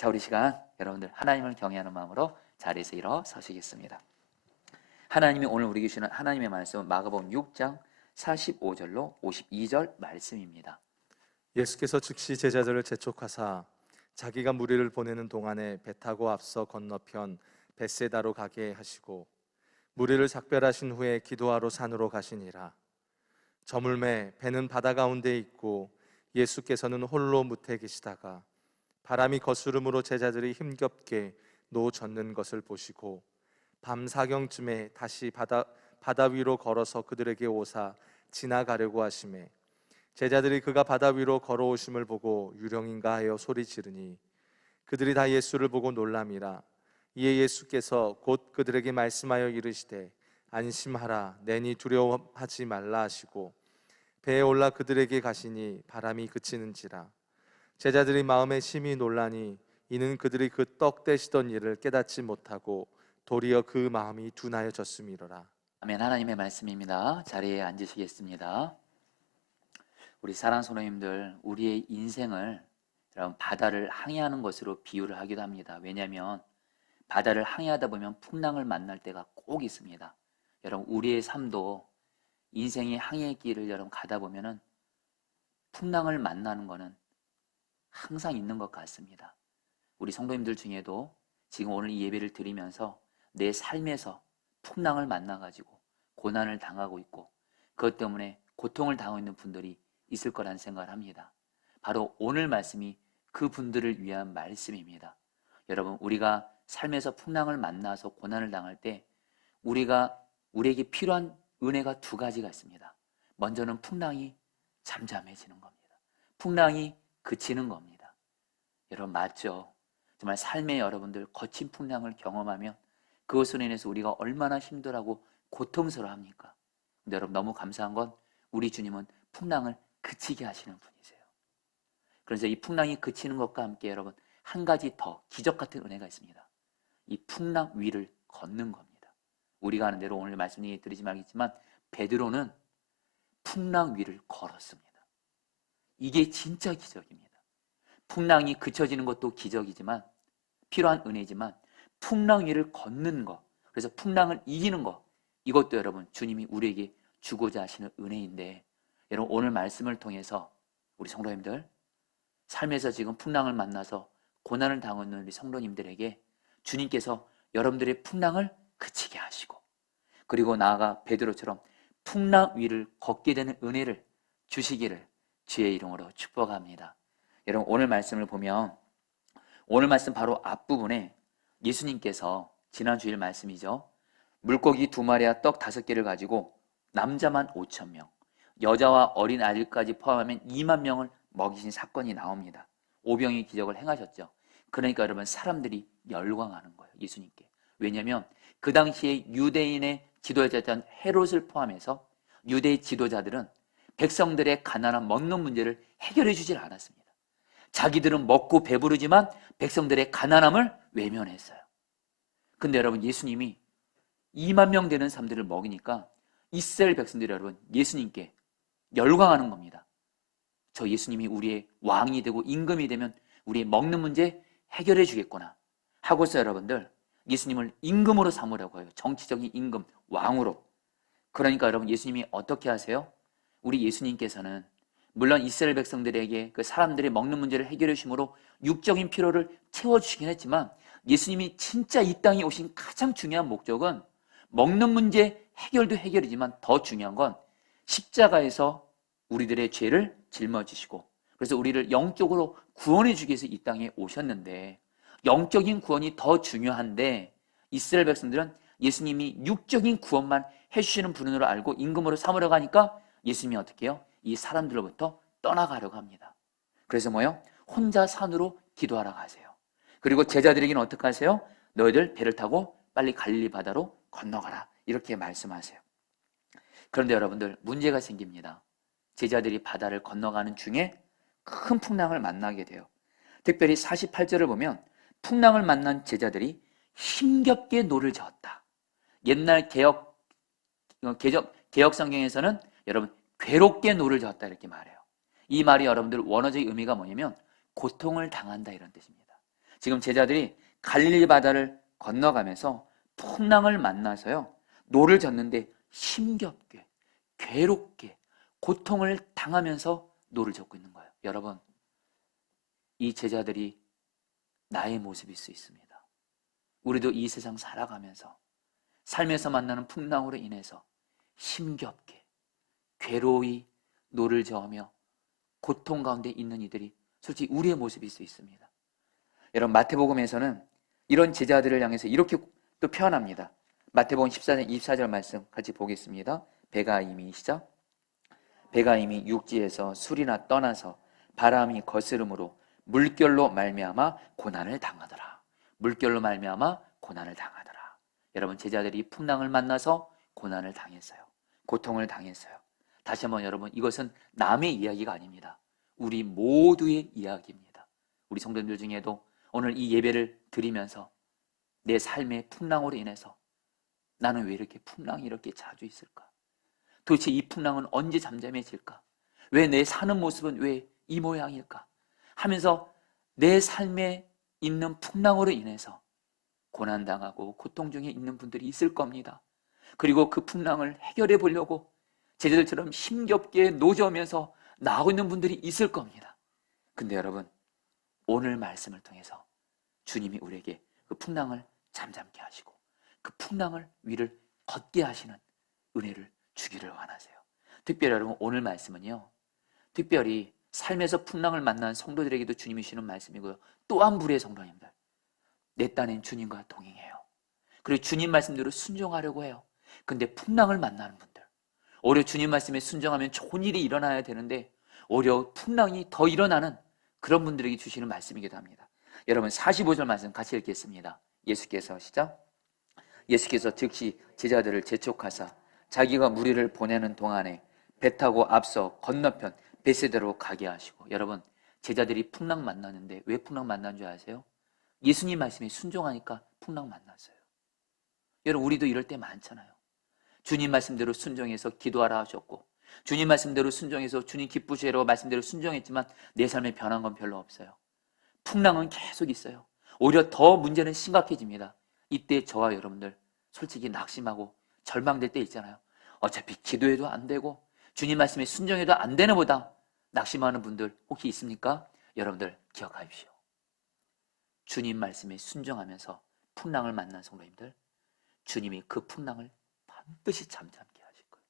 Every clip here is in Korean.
자, 우리 시간 여러분들 하나님을 경외하는 마음으로 자리에서 일어서시겠습니다. 하나님이 오늘 우리에게 주시는 하나님의 말씀은 마가복음 6장 45절로 52절 말씀입니다. 예수께서 즉시 제자들을 재촉하사 자기가 무리를 보내는 동안에 배 타고 앞서 건너편 벳세다로 가게 하시고 무리를 작별하신 후에 기도하러 산으로 가시니라. 저물매 배는 바다 가운데 있고 예수께서는 홀로 무태 계시다가 바람이 거스름으로 제자들이 힘겹게 노 젓는 것을 보시고 밤 사경쯤에 다시 바다 위로 걸어서 그들에게 오사 지나가려고 하시매 제자들이 그가 바다 위로 걸어오심을 보고 유령인가 하여 소리 지르니 그들이 다 예수를 보고 놀람이라. 이에 예수께서 곧 그들에게 말씀하여 이르시되 안심하라 내니 두려워하지 말라 하시고 배에 올라 그들에게 가시니 바람이 그치는지라. 제자들이 마음에 심히 놀라니 이는 그들이 그 떡 떼시던 일을 깨닫지 못하고 도리어 그 마음이 둔하여졌음이로라. 아멘. 하나님의 말씀입니다. 자리에 앉으시겠습니다. 우리 사랑하는 성도님들, 우리의 인생을 여러분 바다를 항해하는 것으로 비유를 하기도 합니다. 왜냐하면 바다를 항해하다 보면 풍랑을 만날 때가 꼭 있습니다. 여러분, 우리의 삶도 인생의 항해길을 여러분 가다 보면은 풍랑을 만나는 것은 항상 있는 것 같습니다. 우리 성도님들 중에도 지금 오늘 이 예배를 드리면서 내 삶에서 풍랑을 만나가지고 고난을 당하고 있고 그것 때문에 고통을 당하고 있는 분들이 있을 거란 생각을 합니다. 바로 오늘 말씀이 그 분들을 위한 말씀입니다. 여러분, 우리가 삶에서 풍랑을 만나서 고난을 당할 때 우리에게 필요한 은혜가 두 가지가 있습니다. 먼저는 풍랑이 잠잠해지는 겁니다. 풍랑이 그치는 겁니다. 여러분, 맞죠? 정말 삶의 여러분들 거친 풍랑을 경험하면 그것으로 인해서 우리가 얼마나 힘들하고 고통스러워합니까? 근데 여러분, 너무 감사한 건 우리 주님은 풍랑을 그치게 하시는 분이세요. 그래서 이 풍랑이 그치는 것과 함께 여러분 한 가지 더 기적 같은 은혜가 있습니다. 이 풍랑 위를 걷는 겁니다. 우리가 아는 대로 오늘 말씀드리지 말겠지만 베드로는 풍랑 위를 걸었습니다. 이게 진짜 기적입니다. 풍랑이 그쳐지는 것도 기적이지만 필요한 은혜지만 풍랑 위를 걷는 것, 그래서 풍랑을 이기는 것, 이것도 여러분 주님이 우리에게 주고자 하시는 은혜인데, 여러분 오늘 말씀을 통해서 우리 성도님들 삶에서 지금 풍랑을 만나서 고난을 당하고 있는 우리 성도님들에게 주님께서 여러분들의 풍랑을 그치게 하시고, 그리고 나아가 베드로처럼 풍랑 위를 걷게 되는 은혜를 주시기를 주의 이름으로 축복합니다. 여러분, 오늘 말씀을 보면 오늘 말씀 바로 앞부분에 예수님께서 지난 주일 말씀이죠. 물고기 2마리와 떡 5개를 가지고 남자만 5,000명, 여자와 어린 아이들까지 포함하면 2만 명을 먹이신 사건이 나옵니다. 오병이의 기적을 행하셨죠. 그러니까 여러분 사람들이 열광하는 거예요, 예수님께. 왜냐하면 그 당시에 유대인의 지도자였던 헤롯을 포함해서 유대의 지도자들은 백성들의 가난한 먹는 문제를 해결해 주질 않았습니다. 자기들은 먹고 배부르지만 백성들의 가난함을 외면했어요. 근데 여러분 예수님이 2만 명 되는 사람들을 먹이니까 이스라엘 백성들이 여러분 예수님께 열광하는 겁니다. 저 예수님이 우리의 왕이 되고 임금이 되면 우리의 먹는 문제 해결해 주겠구나 하고서 여러분들 예수님을 임금으로 삼으려고 해요. 정치적인 임금, 왕으로. 그러니까 여러분 예수님이 어떻게 하세요? 우리 예수님께서는 물론 이스라엘 백성들에게 그 사람들의 먹는 문제를 해결해 주심으로 육적인 필요를 채워주시긴 했지만 예수님이 진짜 이 땅에 오신 가장 중요한 목적은 먹는 문제 해결도 해결이지만 더 중요한 건 십자가에서 우리들의 죄를 짊어지시고 그래서 우리를 영적으로 구원해 주기 위해서 이 땅에 오셨는데, 영적인 구원이 더 중요한데 이스라엘 백성들은 예수님이 육적인 구원만 해주시는 분으로 알고 임금으로 삼으려고 하니까 예수님이 어떻게 해요? 이 사람들로부터 떠나가려고 합니다. 그래서 뭐요? 혼자 산으로 기도하러 가세요. 그리고 제자들에게는 어떻게 하세요? 너희들 배를 타고 빨리 갈릴리 바다로 건너가라 이렇게 말씀하세요. 그런데 여러분들 문제가 생깁니다. 제자들이 바다를 건너가는 중에 큰 풍랑을 만나게 돼요. 특별히 48절을 보면 풍랑을 만난 제자들이 힘겹게 노를 저었다. 옛날 개역 성경에서는 여러분 괴롭게 노를 저었다 이렇게 말해요. 이 말이 여러분들 원어적 의미가 뭐냐면 고통을 당한다 이런 뜻입니다. 지금 제자들이 갈릴리 바다를 건너가면서 풍랑을 만나서요, 노를 젓는데 힘겹게, 괴롭게, 고통을 당하면서 노를 젓고 있는 거예요. 여러분, 이 제자들이 나의 모습일 수 있습니다. 우리도 이 세상 살아가면서 삶에서 만나는 풍랑으로 인해서 힘겹게, 괴로이 노를 저으며 고통 가운데 있는 이들이 솔직히 우리의 모습일 수 있습니다. 여러분, 마태복음에서는 이런 제자들을 향해서 이렇게 또 표현합니다. 마태복음 14장 24절 말씀 같이 보겠습니다. 배가 이미 시작. 배가 이미 육지에서 술이나 떠나서 바람이 거스름으로 물결로 말미암아 고난을 당하더라. 물결로 말미암아 고난을 당하더라. 여러분, 제자들이 풍랑을 만나서 고난을 당했어요. 고통을 당했어요. 다시 한번 여러분, 이것은 남의 이야기가 아닙니다. 우리 모두의 이야기입니다. 우리 성도님들 중에도 오늘 이 예배를 드리면서 내 삶의 풍랑으로 인해서 나는 왜 이렇게 풍랑이 이렇게 자주 있을까? 도대체 이 풍랑은 언제 잠잠해질까? 왜 내 사는 모습은 왜 이 모양일까? 하면서 내 삶에 있는 풍랑으로 인해서 고난당하고 고통 중에 있는 분들이 있을 겁니다. 그리고 그 풍랑을 해결해 보려고 제자들처럼 힘겹게 노저으면서 나오고 있는 분들이 있을 겁니다. 근데 여러분, 오늘 말씀을 통해서 주님이 우리에게 그 풍랑을 잠잠케 하시고 그 풍랑을 위를 걷게 하시는 은혜를 주기를 원하세요. 특별히 여러분, 오늘 말씀은요, 특별히 삶에서 풍랑을 만난 성도들에게도 주님이 주시는 말씀이고요, 또한 불의 성도님들, 내 딴엔 주님과 동행해요. 그리고 주님 말씀대로 순종하려고 해요. 근데 풍랑을 만나는 분들, 오히려 주님 말씀에 순종하면 좋은 일이 일어나야 되는데 오히려 풍랑이 더 일어나는 그런 분들에게 주시는 말씀이기도 합니다. 여러분, 45절 말씀 같이 읽겠습니다. 예수께서 시작. 예수께서 즉시 제자들을 재촉하사 자기가 무리를 보내는 동안에 배 타고 앞서 건너편 벳세다로 가게 하시고. 여러분, 제자들이 풍랑 만나는데 왜 풍랑 만난 줄 아세요? 예수님 말씀에 순종하니까 풍랑 만났어요. 여러분, 우리도 이럴 때 많잖아요. 주님 말씀대로 순종해서 기도하라 하셨고, 주님 말씀대로 순종해서 주님 기쁘시라고 말씀대로 순종했지만 내 삶에 변한 건 별로 없어요. 풍랑은 계속 있어요. 오히려 더 문제는 심각해집니다. 이때 저와 여러분들 솔직히 낙심하고 절망될 때 있잖아요. 어차피 기도해도 안 되고 주님 말씀에 순종해도 안 되는 보다 낙심하는 분들 혹시 있습니까? 여러분들 기억하십시오. 주님 말씀에 순종하면서 풍랑을 만난 성도님들, 주님이 그 풍랑을 반드시 잠잠케 하실 거예요.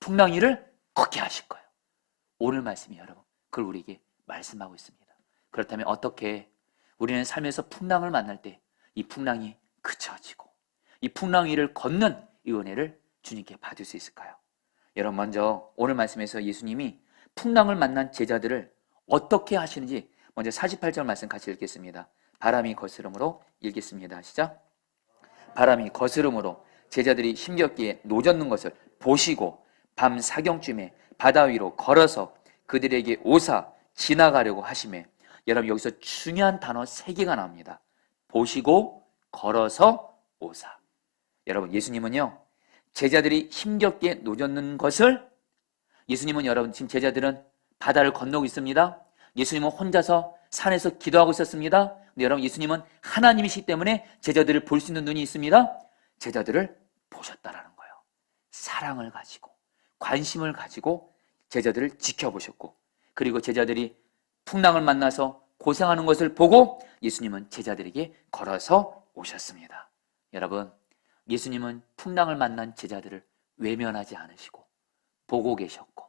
풍랑 위를 걷게 하실 거예요. 오늘 말씀이 여러분, 그걸 우리에게 말씀하고 있습니다. 그렇다면 어떻게 우리는 삶에서 풍랑을 만날 때 이 풍랑이 그쳐지고 이 풍랑 위를 걷는 이 은혜를 주님께 받을 수 있을까요? 여러분, 먼저 오늘 말씀에서 예수님이 풍랑을 만난 제자들을 어떻게 하시는지 먼저 48절 말씀 같이 읽겠습니다. 바람이 거스름으로 읽겠습니다. 시작. 바람이 거스름으로 제자들이 힘겹게 노젓는 것을 보시고 밤 사경쯤에 바다 위로 걸어서 그들에게 오사 지나가려고 하시매. 여러분, 여기서 중요한 단어 3개가 나옵니다. 보시고, 걸어서, 오사. 여러분, 예수님은요, 제자들이 힘겹게 노젓는 것을, 예수님은 여러분, 지금 제자들은 바다를 건너고 있습니다. 예수님은 혼자서 산에서 기도하고 있었습니다. 근데 여러분, 예수님은 하나님이시기 때문에 제자들을 볼 수 있는 눈이 있습니다. 제자들을 보셨다라는 거예요. 사랑을 가지고 관심을 가지고 제자들을 지켜보셨고, 그리고 제자들이 풍랑을 만나서 고생하는 것을 보고 예수님은 제자들에게 걸어서 오셨습니다. 여러분, 예수님은 풍랑을 만난 제자들을 외면하지 않으시고 보고 계셨고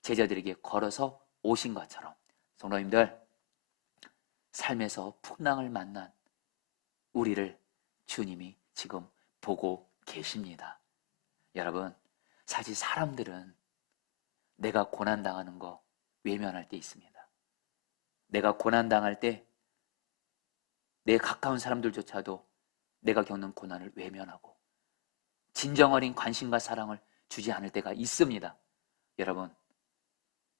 제자들에게 걸어서 오신 것처럼 성도님들, 삶에서 풍랑을 만난 우리를 주님이 지금 보고 계십니다. 여러분, 사실 사람들은 내가 고난당하는 거 외면할 때 있습니다. 내가 고난당할 때 내 가까운 사람들조차도 내가 겪는 고난을 외면하고 진정 어린 관심과 사랑을 주지 않을 때가 있습니다. 여러분,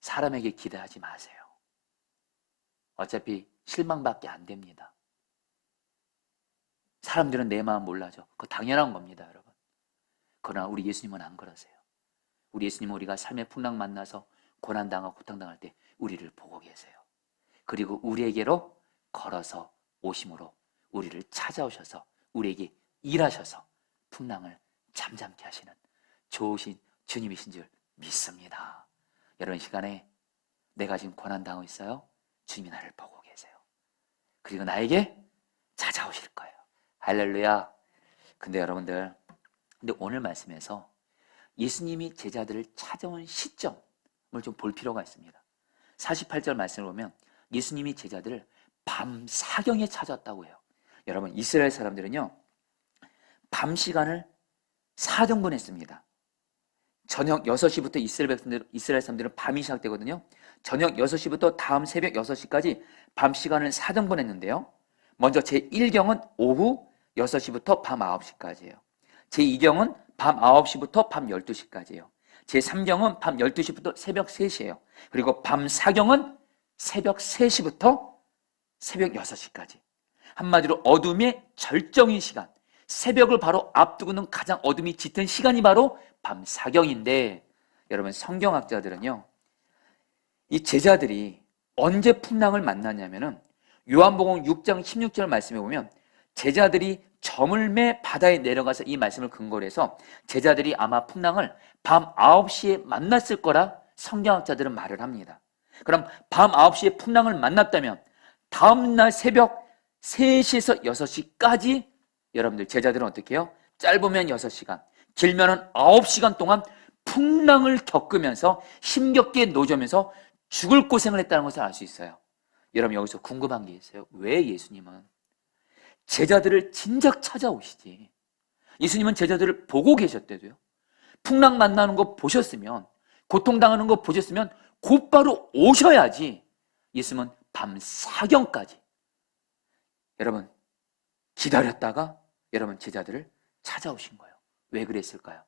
사람에게 기대하지 마세요. 어차피 실망밖에 안 됩니다. 사람들은 내 마음 몰라죠. 그거 당연한 겁니다, 여러분. 그러나 우리 예수님은 안 그러세요. 우리 예수님은 우리가 삶의 풍랑 만나서 고난당하고 고통당할 때 우리를 보고 계세요. 그리고 우리에게로 걸어서 오심으로 우리를 찾아오셔서 우리에게 일하셔서 풍랑을 잠잠케 하시는 좋으신 주님이신 줄 믿습니다. 여러분, 시간에 내가 지금 고난당하고 있어요. 주님이 나를 보고 계세요. 그리고 나에게 찾아오실 거예요. 할렐루야. 근데 여러분들, 오늘 말씀에서 예수님이 제자들을 찾아온 시점을 좀 볼 필요가 있습니다. 48절 말씀을 보면 예수님이 제자들을 밤 사경에 찾았다고 해요. 여러분, 이스라엘 사람들은요, 밤 시간을 4등분 했습니다. 저녁 6시부터 이스라엘 사람들은 밤이 시작되거든요. 저녁 6시부터 다음 새벽 6시까지 밤 시간을 4등분 했는데요. 먼저 제1경은 오후 6시부터 밤 9시까지예요. 제2경은 밤 9시부터 밤 12시까지예요. 제3경은 밤 12시부터 새벽 3시예요. 그리고 밤 4경은 새벽 3시부터 새벽 6시까지. 한마디로 어둠의 절정인 시간, 새벽을 바로 앞두고는 가장 어둠이 짙은 시간이 바로 밤 4경인데, 여러분, 성경학자들은요, 이 제자들이 언제 풍랑을 만났냐면은 요한복음 6장 16절 말씀에 보면 제자들이 저물매 바다에 내려가서 이 말씀을 근거로 해서 제자들이 아마 풍랑을 밤 9시에 만났을 거라 성경학자들은 말을 합니다. 그럼 밤 9시에 풍랑을 만났다면 다음날 새벽 3시에서 6시까지 여러분들 제자들은 어떻게 해요? 짧으면 6시간, 길면은 9시간 동안 풍랑을 겪으면서 힘겹게 노저면서 죽을 고생을 했다는 것을 알 수 있어요. 여러분, 여기서 궁금한 게 있어요. 왜 예수님은 제자들을 진작 찾아오시지? 예수님은 제자들을 보고 계셨대도요. 풍랑 만나는 거 보셨으면, 고통당하는 거 보셨으면 곧바로 오셔야지. 예수님은 밤 사경까지 여러분 기다렸다가 여러분 제자들을 찾아오신 거예요. 왜 그랬을까요?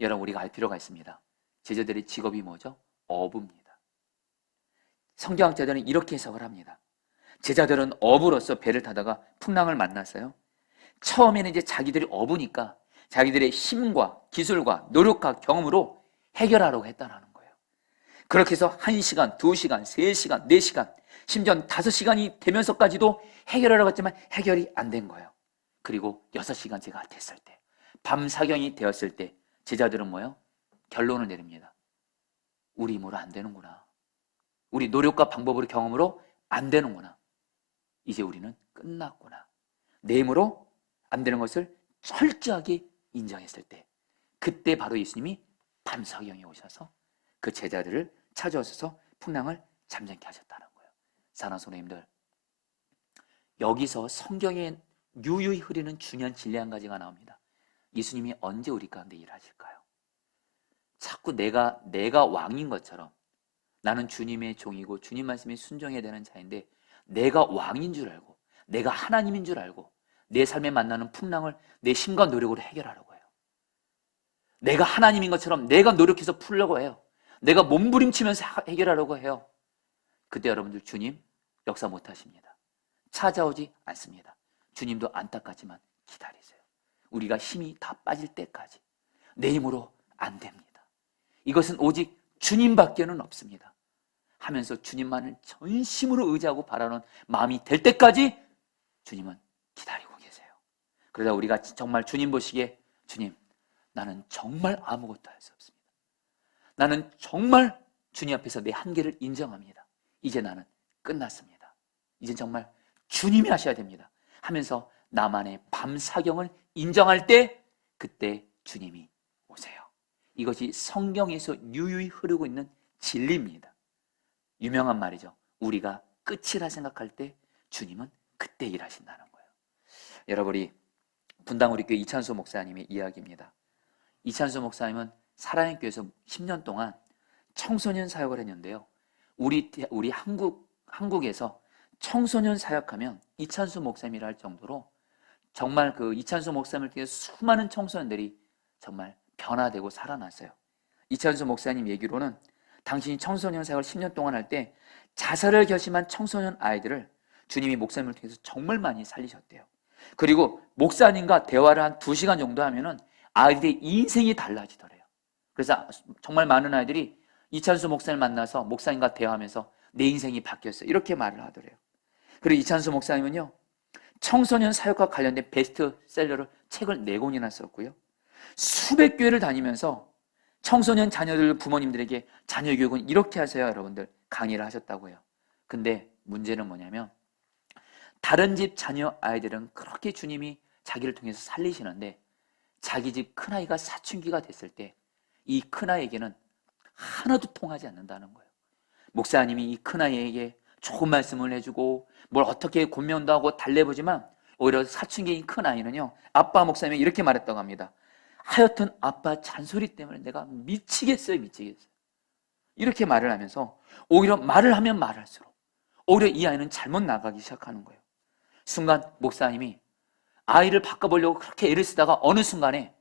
여러분, 우리가 알 필요가 있습니다. 제자들의 직업이 뭐죠? 어부입니다. 성경학자들은 이렇게 해석을 합니다. 제자들은 어부로서 배를 타다가 풍랑을 만났어요. 처음에는 이제 자기들이 어부니까 자기들의 힘과 기술과 노력과 경험으로 해결하려고 했다는 거예요. 그렇게 해서 1시간, 2시간, 3시간, 4시간, 심지어 5시간이 되면서까지도 해결하려고 했지만 해결이 안 된 거예요. 그리고 6시간째가 됐을 때, 밤 사경이 되었을 때 제자들은 뭐예요? 결론을 내립니다. 우리 힘으로 안 되는구나. 우리 노력과 방법으로 경험으로 안 되는구나. 이제 우리는 끝났구나. 내 힘으로 안 되는 것을 철저하게 인정했을 때, 그때 바로 예수님이 밤사경에 오셔서 그 제자들을 찾아오셔서 풍랑을 잠잠케 하셨다는 거예요. 사랑하는 성도님들, 여기서 성경에 유유히 흐르는 중요한 진리 한 가지가 나옵니다. 예수님이 언제 우리 가운데 일하실까요? 자꾸 내가 왕인 것처럼, 나는 주님의 종이고 주님 말씀에 순종해야 되는 자인데 내가 왕인 줄 알고 내가 하나님인 줄 알고 내 삶에 만나는 풍랑을 내 힘과 노력으로 해결하려고 해요. 내가 하나님인 것처럼 내가 노력해서 풀려고 해요. 내가 몸부림치면서 해결하려고 해요. 그때 여러분들 주님 역사 못하십니다. 찾아오지 않습니다. 주님도 안타깝지만 기다리세요. 우리가 힘이 다 빠질 때까지. 내 힘으로 안 됩니다. 이것은 오직 주님밖에는 없습니다 하면서 주님만을 전심으로 의지하고 바라는 마음이 될 때까지 주님은 기다리고 계세요. 그러다 우리가 정말 주님 보시기에, 주님, 나는 정말 아무것도 할 수 없습니다. 나는 정말 주님 앞에서 내 한계를 인정합니다. 이제 나는 끝났습니다. 이제 정말 주님이 하셔야 됩니다 하면서 나만의 밤 사경을 인정할 때, 그때 주님이 오세요. 이것이 성경에서 유유히 흐르고 있는 진리입니다. 유명한 말이죠. 우리가 끝이라 생각할 때 주님은 그때 일하신다는 거예요. 여러분이 분당 우리 교회 이찬수 목사님의 이야기입니다. 이찬수 목사님은 살아있는 교회에서 10년 동안 청소년 사역을 했는데요. 우리 한국에서 청소년 사역하면 이찬수 목사님이라 할 정도로 정말 그 이찬수 목사님을 통해 수많은 청소년들이 정말 변화되고 살아났어요. 이찬수 목사님 얘기로는 당신이 청소년 사역을 10년 동안 할 때 자살을 결심한 청소년 아이들을 주님이 목사님을 통해서 정말 많이 살리셨대요. 그리고 목사님과 대화를 한 2시간 정도 하면은 아이들의 인생이 달라지더래요. 그래서 정말 많은 아이들이 이찬수 목사님을 만나서 목사님과 대화하면서 내 인생이 바뀌었어요, 이렇게 말을 하더래요. 그리고 이찬수 목사님은요, 청소년 사역과 관련된 베스트셀러를 책을 4권이나 썼고요. 수백 교회를 다니면서 청소년 자녀들 부모님들에게 자녀 교육은 이렇게 하세요, 여러분들, 강의를 하셨다고요. 근데 문제는 뭐냐면 다른 집 자녀 아이들은 그렇게 주님이 자기를 통해서 살리시는데 자기 집 큰아이가 사춘기가 됐을 때 이 큰아이에게는 하나도 통하지 않는다는 거예요. 목사님이 이 큰아이에게 좋은 말씀을 해주고 뭘 어떻게 권면도 하고 달래보지만 오히려 사춘기인 큰아이는요, 아빠 목사님이 이렇게 말했다고 합니다. 하여튼 아빠 잔소리 때문에 내가 미치겠어요. 이렇게 말을 하면서 오히려 말을 하면 말할수록 오히려 이 아이는 잘못 나가기 시작하는 거예요. 순간 목사님이 아이를 바꿔보려고 그렇게 애를 쓰다가 어느 순간에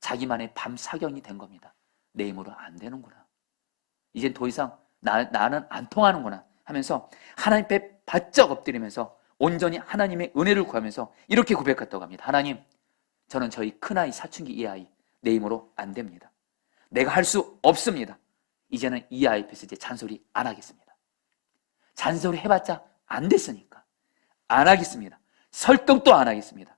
자기만의 밤 사경이 된 겁니다. 내 힘으로 안 되는구나. 이젠 더 이상 나는 안 통하는구나 하면서 하나님 앞에 바짝 엎드리면서 온전히 하나님의 은혜를 구하면서 이렇게 고백했다고 합니다. 하나님, 저는 저희 큰아이 사춘기 이 아이 내 힘으로 안 됩니다. 내가 할 수 없습니다. 이제는 이 아이 앞에서 이제 잔소리 안 하겠습니다. 잔소리 해봤자 안 됐으니까 안 하겠습니다. 설득도 안 하겠습니다.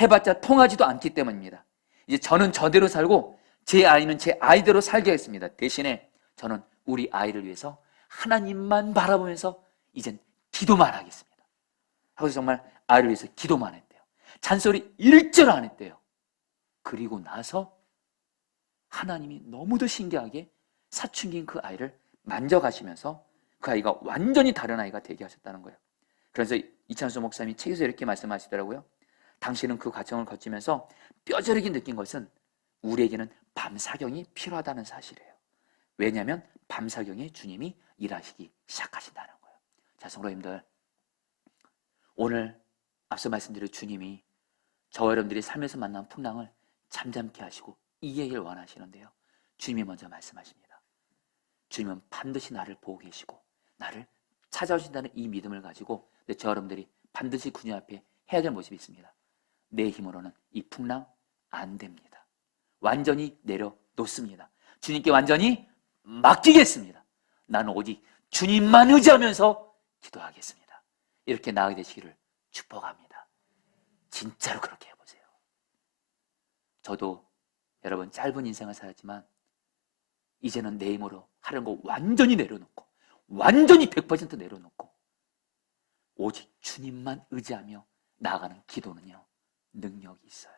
해봤자 통하지도 않기 때문입니다. 이제 저는 저대로 살고 제 아이는 제 아이대로 살게 하겠습니다. 대신에 저는 우리 아이를 위해서 하나님만 바라보면서 이젠 기도만 하겠습니다. 하고서 정말 아이를 위해서 기도만 했대요. 잔소리 일절 안 했대요. 그리고 나서 하나님이 너무도 신기하게 사춘기인 그 아이를 만져가시면서 그 아이가 완전히 다른 아이가 되게 하셨다는 거예요. 그래서 이찬수 목사님이 책에서 이렇게 말씀하시더라고요. 당신은 그 과정을 거치면서 뼈저리게 느낀 것은 우리에게는 밤사경이 필요하다는 사실이에요. 왜냐하면 밤사경에 주님이 일하시기 시작하신다는 거예요. 자, 성도님들, 오늘 앞서 말씀드린 주님이 저와 여러분들이 삶에서 만난 풍랑을 잠잠케 하시고 이기길 원하시는데요, 주님이 먼저 말씀하십니다. 주님은 반드시 나를 보고 계시고 나를 찾아오신다는 이 믿음을 가지고 저 여러분들이 반드시 주님 앞에 해야 될 모습이 있습니다. 내 힘으로는 이 풍랑 안 됩니다. 완전히 내려놓습니다. 주님께 완전히 맡기겠습니다. 나는 오직 주님만 의지하면서 기도하겠습니다. 이렇게 나아가게 되시기를 축복합니다. 진짜로 그렇게 해보세요. 저도 여러분 짧은 인생을 살았지만 이제는 내 힘으로 하는 거 완전히 내려놓고 완전히 100% 내려놓고 오직 주님만 의지하며 나아가는 기도는요, 능력이 있어요.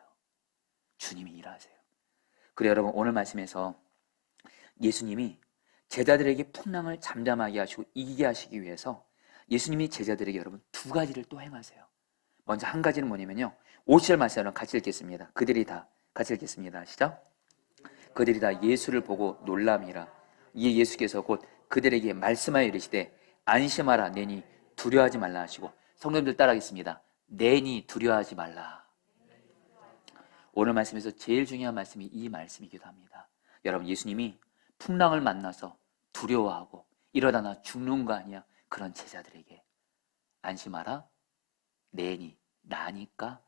주님이 일하세요. 그래 여러분, 오늘 말씀에서 예수님이 제자들에게 풍랑을 잠잠하게 하시고 이기게 하시기 위해서 예수님이 제자들에게 여러분 2가지를 또 행하세요. 먼저 한 가지는 뭐냐면요, 50절 말씀을 같이 읽겠습니다. 그들이 다 같이 읽겠습니다. 시작. 그들이 다 예수를 보고 놀람이라. 이에 예수께서 곧 그들에게 말씀하여 이르시되 안심하라, 내니 두려워하지 말라 하시고. 성도님들 따라하겠습니다. 내니 두려워하지 말라. 오늘 말씀에서 제일 중요한 말씀이 이 말씀이기도 합니다. 여러분, 예수님이 풍랑을 만나서 두려워하고 이러다 나 죽는 거 아니야, 그런 제자들에게 안심하라, 내니 나니까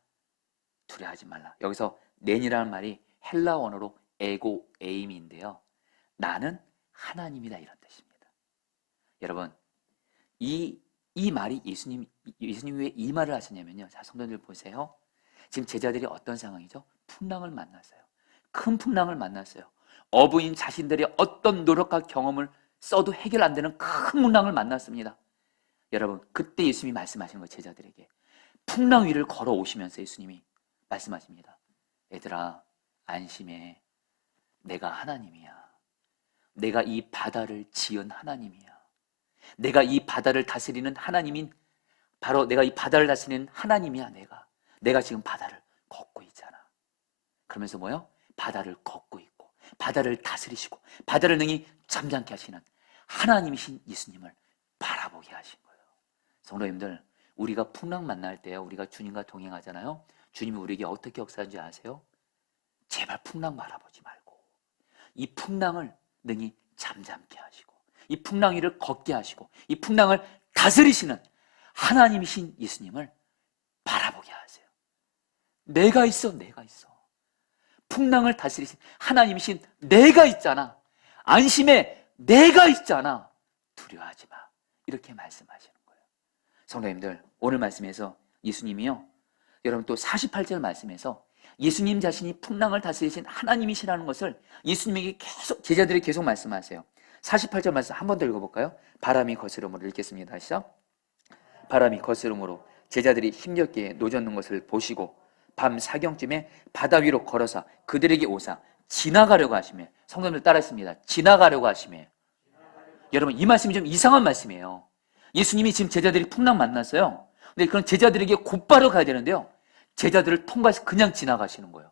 두려워하지 말라. 여기서 내니라는 말이 헬라 원어로 에고 에임인데요, 나는 하나님이다, 이런 뜻입니다. 여러분, 이 말이 예수님이 왜 이 말을 하시냐면요, 자, 성도들 보세요. 지금 제자들이 어떤 상황이죠? 풍랑을 만났어요. 큰 풍랑을 만났어요. 어부인 자신들의 어떤 노력과 경험을 써도 해결 안 되는 큰 풍랑을 만났습니다. 여러분, 그때 예수님이 말씀하시는 거예요. 제자들에게 풍랑 위를 걸어오시면서 예수님이 말씀하십니다. 얘들아, 안심해. 내가 하나님이야. 내가 이 바다를 지은 하나님이야. 내가 이 바다를 다스리는 하나님인, 바로 내가 이 바다를 다스리는 하나님이야. 내가 지금 바다를 걷고 있잖아. 그러면서 뭐요? 바다를 걷고 있고 바다를 다스리시고 바다를 능히 잠잠케 하시는 하나님이신 예수님을 바라보게 하신 거예요. 성도님들, 우리가 풍랑 만날 때요, 우리가 주님과 동행하잖아요. 주님이 우리에게 어떻게 역사하는지 아세요? 제발 풍랑 바라보지 말고 이 풍랑을 능히 잠잠케 하시고 이 풍랑 위를 걷게 하시고 이 풍랑을 다스리시는 하나님이신 예수님을 바라보게 하세요. 내가 있어. 풍랑을 다스리신 하나님이신 내가 있잖아. 안심해. 내가 있잖아. 두려워하지 마. 이렇게 말씀하시는 거예요. 성도님들, 오늘 말씀에서 예수님이요, 여러분 또 48절 말씀에서 예수님 자신이 풍랑을 다스리신 하나님이시라는 것을 예수님에게 계속, 제자들이 계속 말씀하세요. 48절 말씀 한 번 더 읽어볼까요? 바람이 거스름으로 읽겠습니다. 시작. 바람이 거스름으로 제자들이 힘겹게 노젓는 것을 보시고 밤 사경쯤에 바다 위로 걸어서 그들에게 오사 지나가려고 하시며, 성도님들 따라했습니다. 지나가려고 하시며. 여러분, 이 말씀이 좀 이상한 말씀이에요. 예수님이 지금 제자들이 풍랑 만났어요. 근데 그런 제자들에게 곧바로 가야 되는데요, 제자들을 통과해서 그냥 지나가시는 거예요.